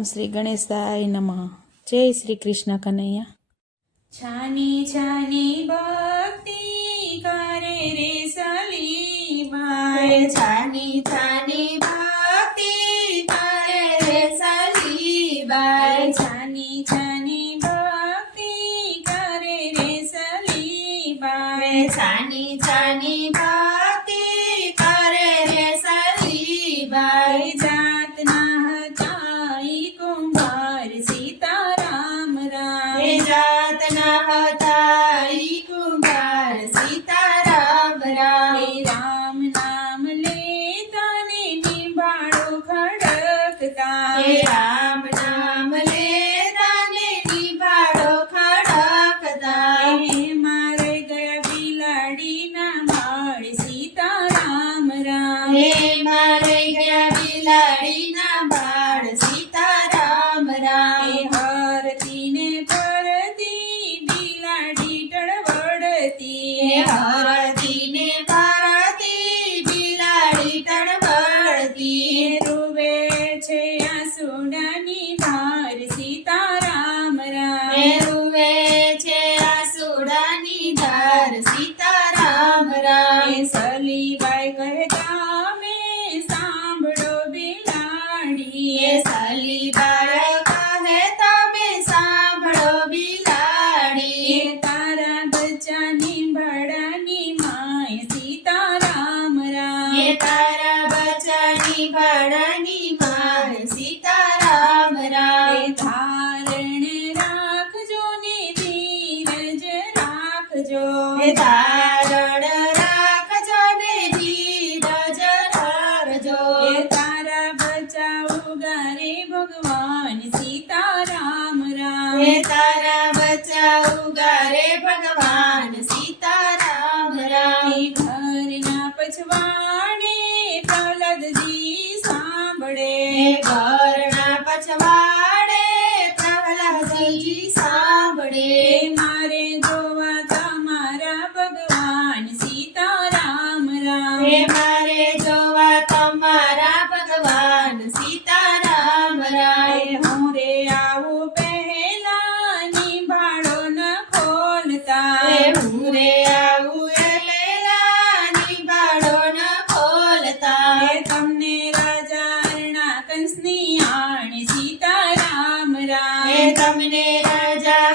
ઓમ શ્રી ગણેશાય નમઃ. જય શ્રી કૃષ્ણ કનૈયા. છાની છાની ભક્તિ કરે રે સલીબાઈ, છાની છાની ભક્તિ કરે રે સલીબાઈ, છાની છાની ભક્તિ કરે રે સલીબાઈ, છાની છાની ભક્તિ કરે રે સલીબાઈ. જાતના હતા ઈ કુંભાર સીતારામ રામ, જાતના હતા ઈ કુંભાર સીતારામ રામ. રામ નામ લેતા ને નિભાળો ખડકતા, રામ નામ લેતા ને નિભાળો ખડકતા. મારે ગયા બિલાડીના બાળ સીતારામ રામ, મારે ગયા બિલાડીના બાળ સીતારામ રામ. હરતી ને પરતી બિલાડી ટળવળતી, હરતી ને પરતી બિલાડી ટળવળતી. રૂવે છે આસુડાની ધાર સીતારામ રામ, રૂવે છે આસુડાની ધાર સીતારામ રામ. સલીબાઈ કહેતા મેં સાંભળો બિલાડી, સલીબાઈ કહે તમે સાંભળો બિલાડી. તારા બચ્ચાની ભડાની માય સીતારામ રામ, તારા બચ્ચાની ભડાની માય સીતારામ રામ. ધારણ રાખજો ને ધીરજ રાખજો, ધારણ રાખજો ને ધીરજ રાખજો. તારા બચ્ચા ઉગારે ભગવાન સીતારામ રામ, તારા બચ્ચા ઉગારે ભગવાન સીતારામ રામ. ઘરના પછવાડે પ્રહલાદજી સાંભળે, ઘરના પછવાડે પ્રહલાદજી સાંભળે. મારે જોવા તમારા ભગવાન સીતારામ રામ, મારે જોવા તમારા ભગવાન સીતારામ રામ. હું રે આવું પહેલા નિભાળો ન ખોલતા, હું રે આવું પહેલા નિભાળો ન ખોલતા. તમને રાજા કંસની આણ સીતારામ રામ, તમને રાજા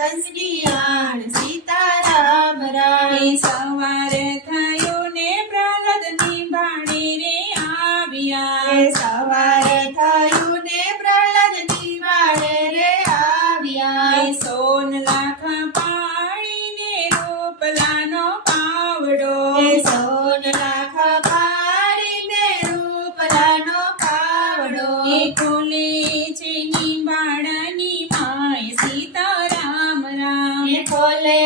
કંસની આણ સીતારામ રામ. સવારે થયું ને પ્રહલાદ નિભાણી રે આવ્યા, સવારે થયું ને પ્રહલાદ નિભાણે રે આવ્યા. સોનલાખ પાડીને રૂપલાનો પાવડો, સોનલાખ પાડીને રૂપલાનો પાવડો. ખોલે છે નિભાળાની માય સીતારામ રામ, ખોલે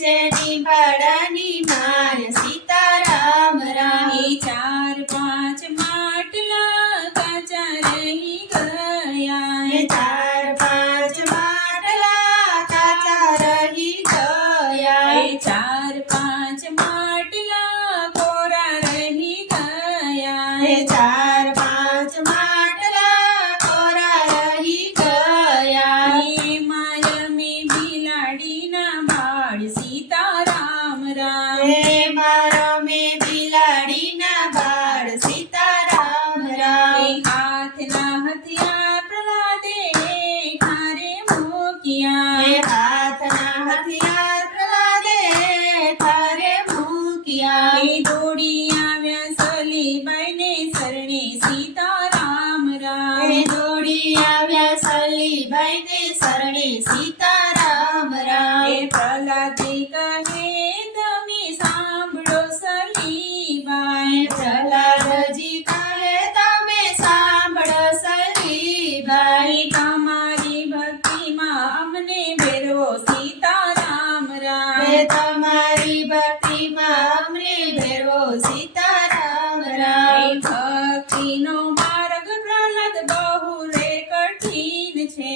છે નિભાળાની માય સીતારામ રામ. ચાર પાંચ માટલા કાચા રહી ગયા, ચાર પાંચ માટલા કાચા રહી ગયા. ચાર પાંચ માટલા કોરા રહી ગયા, ચાર પાંચ માટલા કોરા રહી ગયા. માય મેં બિલાડીના બાળ સીતારામ રામ, મારા મેં બિલાડીના બાળ સીતારામ રામ. હાથના હથિયાર પ્રહલાદે ઠારે મૂક્યા, હાથના હથિયાર પ્રહલાદે ઠારે મૂક્યા. દોડી આવ્યા સલીબાઈને શરણે સીતારામ રામ, દોડી આવ્યા સલીબાઈને શરણે સીતારામ રામ. પ્રહલાદે કહે તમે સાંભળો સલીબાઈ, પ્રહલાદજી કહે તમે સાંભળો સલીબાઈ. તમારી ભક્તિમાં અમને ભેરવો સીતારામ રામ, તમારી ભક્તિમાં અમને ભેરવો સીતારામ રામ. ભક્તિનો માર્ગ પ્રહલાદ બહુ રે કઠિન છે,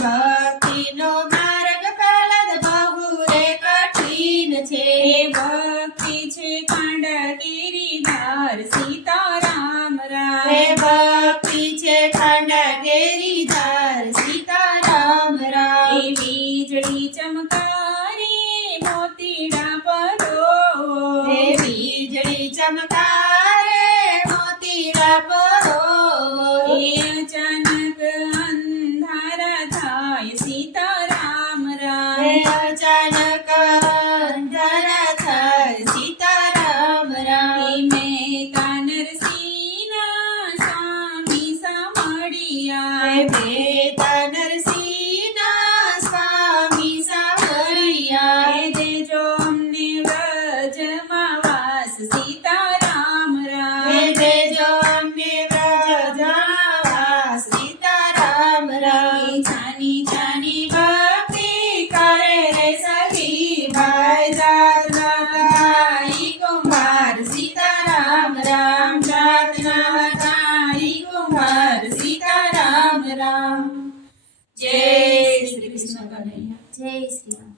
ભક્તિનો માર્ગ પ્રહલાદ બહુ રે કઠિન છે. ભક્તિ છે ખાંડગીરી ધાર સીતારામ રામ, ભક્તિ છે ખાંડગીરી કૃષ્ણ કનૈયા જય શ્રી રામ.